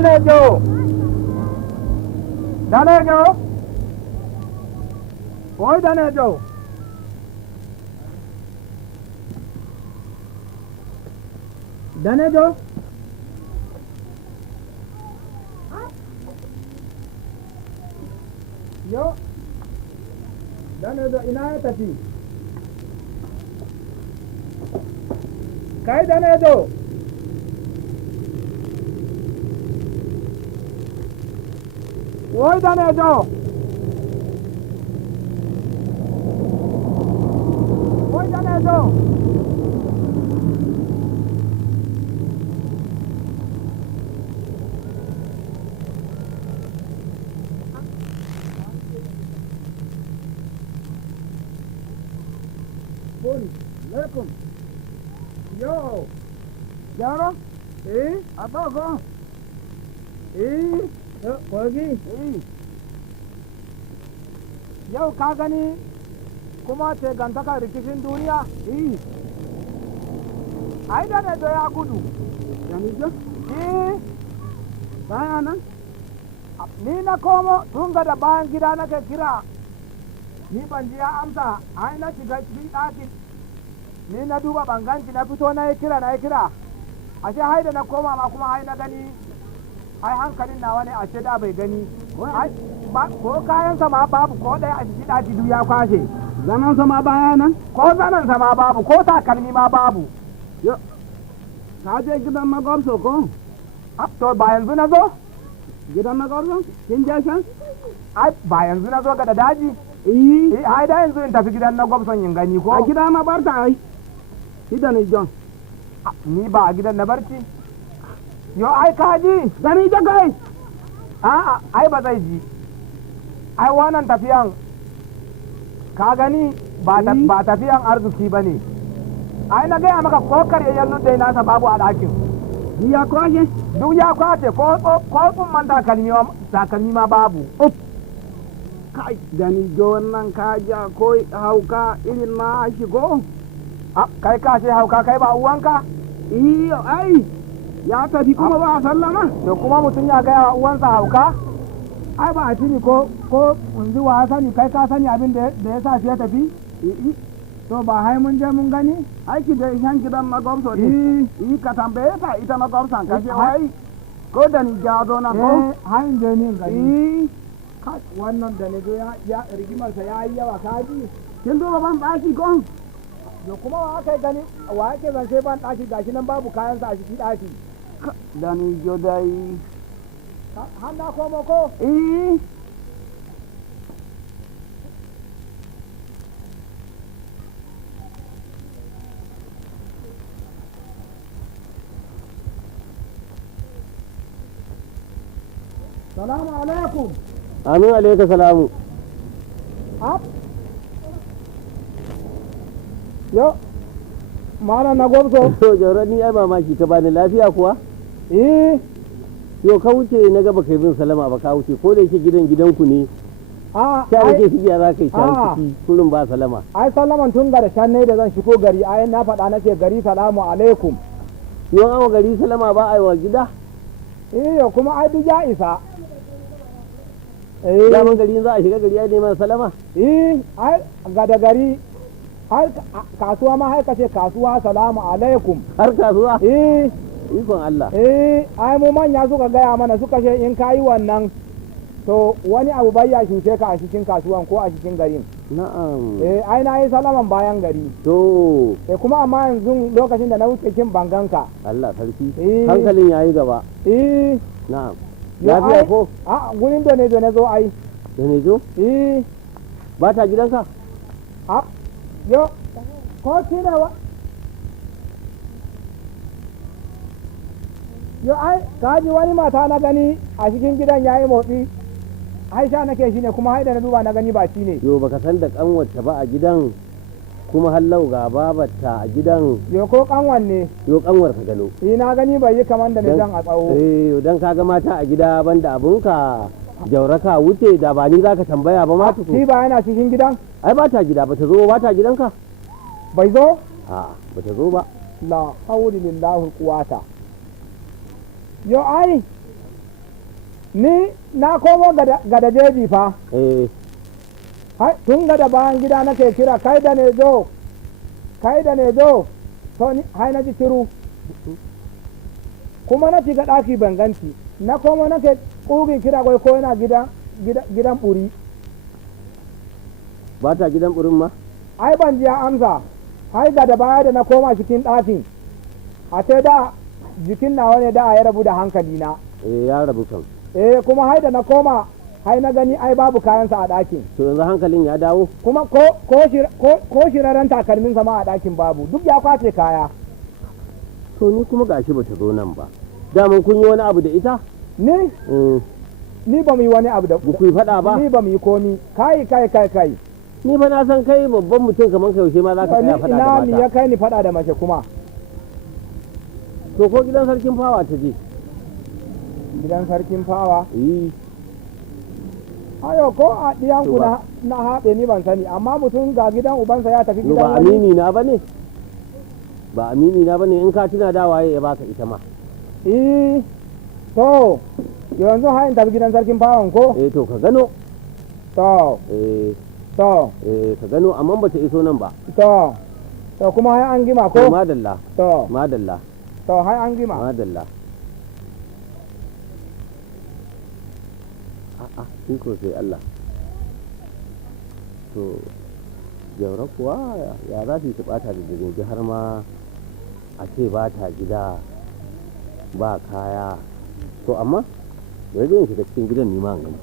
Danejo. Danejo. Oi Danejo. Danejo. Yo. Danejo ina ya tafi. Kai Danejo. Oi Danejo. Oi Danejo. Boni, welcome. Yo. Jaro? Apa? Kogi? Yau ka gani kuma ce gantaka rikicin duniya? Ai da ne ya gudu. Yanzu? Bayan nan? Ni na komo tun ga da bayan gida nake kira. Ni ban ji ya amsa, ai na shiga cikin ɗakin. Ni na duba banganci na fito na yi kira. Ashe hai da na koma ma kuma hai na gani. Ai hankalin nawa ne ashe da bai gani. Ko kayansa ma babu ko ɗaya a cikin ɗaki duk ya kwashe. Zanansa ma baya nan? Ko zanansa ma babu, ko takalmi ma babu. Yo, ka je gidan magwarso ko? To ba yanzu na zo? Gidan magwarso? Kin je can? Ai ba yanzu na zo ga da daji? Ai da yanzu in tafi gidan na gwamson yin gani ko? A gida na barta ai. Gidan ni John. Ni ba a gidan na barci? Yo ai kaji. Gani je kai. A'a ai ba zai ji. Ai wannan tafiyan ka gani ba tafiyan arziki ba ne. Ai na gaya maka ko karyayyen ludai nasa babu a ɗakin. Ya kwashe? Duk ya kwace ko tsumman takalmi ma babu. Kai gani jo wannan kaja ko hauka irin na shigo? Kai ka ce hauka kai ba uwanka? Iyo ai ya tafi kuma ba sallama. To kuma mutum ya gaya wa uwansa hauka? Ai ba a tuni ko yanzu wa sani kai ka sani abin da ya sa shi ya tafi? To ba hai mun je mun gani? Aiki da ishan gidan magwarso ne. Ka tambaye ta ita magwarson ka ce wai ko da ni jazo na ko? Hain je ni gani. Wannan da ne ya rigimarsa ya yi yawa kaji. Kin duba ban ɗaki ko? Da kuma wa aka yi gani wa ake zance ban ɗaki gashi nan babu kayansa a ciki ɗaki. Da ni jo dai. Har na komo ko? Salamu alaikum. Amin alaika salamu. Yo, mana na gwamso. To jauran ni ai mamaki ka bani lafiya kuwa? Yo ka wuce na gaba kai bin salama ba ka wuce ko da yake gidanku ne. Sai da ke shigiya za ka yi can ciki kurin ba salama. Ai salaman tun da shan ne da zan shigo gari ai na faɗa na ce gari salamu alaikum. Yo an wa gari salama ba ai wa gida? Yo kuma ai duk ya isa. Daman gari za a shiga gari ya neman salama? Ai ga da gari har kasuwa ma har kace kasuwa salamu alaikum. Har kasuwa? Ikon Allah. Ai mu manya suka gaya mana suka ce in kayi wannan to wani abu bai ya shuce ka a cikin kasuwan ko a cikin garin. Na'am. Ai na yi salaman bayan gari. To. Kuma amma yanzu lokacin da na wuce kin banganka. Allah sarki. Hankalin yayi gaba. Na'am. Lafiya ko? Gurin done zo ai. Done zo? Ba ta gidanka? Yo, ko wa? Yo ai, kaji wani mata na gani a cikin gidan yayi motsi. Aisha nake shi ne kuma haida na duba na gani ba shi ne. Yo baka san da kanwata ba a gidan kuma hallau ga babarta a gidan. Yo ko kanwan ne? Yo kanwar ka gano. Na gani bai yi kaman da jan a tsawo. Dan kaga mata a gida banda abunka jauraka wuce da ba ni zaka tambaya ba ma tuku. Shi ba yana cikin gidan? Ai ba ta gida ba ta zo ba ta gidanka? Bai zo? Ba ta zo ba. La hawli lillahi quwata. Yo ai ni na komo gada jeji fa. Tun gada bayan gida nake kira kai da ne zo to ni hai na ji shiru kuma na shiga ɗaki ban ganci na komo nake ƙugin kira ko yana gidan ɓuri. Ba ta gidan ɓurin ma? Ai ban ji ya amsa, ai gada baya da na koma cikin ɗakin a sai da jikin nawa ne da ya rabu da hankali na. Ya rabu kan. Kuma hai da na koma hai na gani ai babu kayansa a ɗakin. To yanzu hankalin ya dawo? Kuma ko shiraren takalmin sama a ɗakin babu duk ya kwace kaya. To ni kuma gashi bata zo nan ba. Daman kun yi wani abu da ita? Ni ba mu yi wani abu da ku yi faɗa ba? Ni ba mu yi komi. Kai. Ni ba na san kai babban mutum kamar kai yaushe ma za ka tsaya faɗa da mata. Ina ya kai ni faɗa da mace kuma. To ko gidan sarkin fawa ta je? Gidan sarkin fawa? Ayo ko a ɗiyanku na haɗe ni ban sani amma mutum ga gidan ubansa ya tafi gidan wani. Ba amini na ba ne? Ba amini na ba ne in ka tuna da waye ya baka ita ma. To yanzu hain tafi gidan sarkin fawan ko? To ka gano. To ka gano amma ba ta iso nan ba. To kuma hai an gima ko? Madalla. Madalla. To hai an gima. Madalla. Iko sai Allah. To jaura kuwa ya za su yi bata da dare har ma a ce ba ta gida ba kaya. To amma da zai shiga cikin gidan nima gani.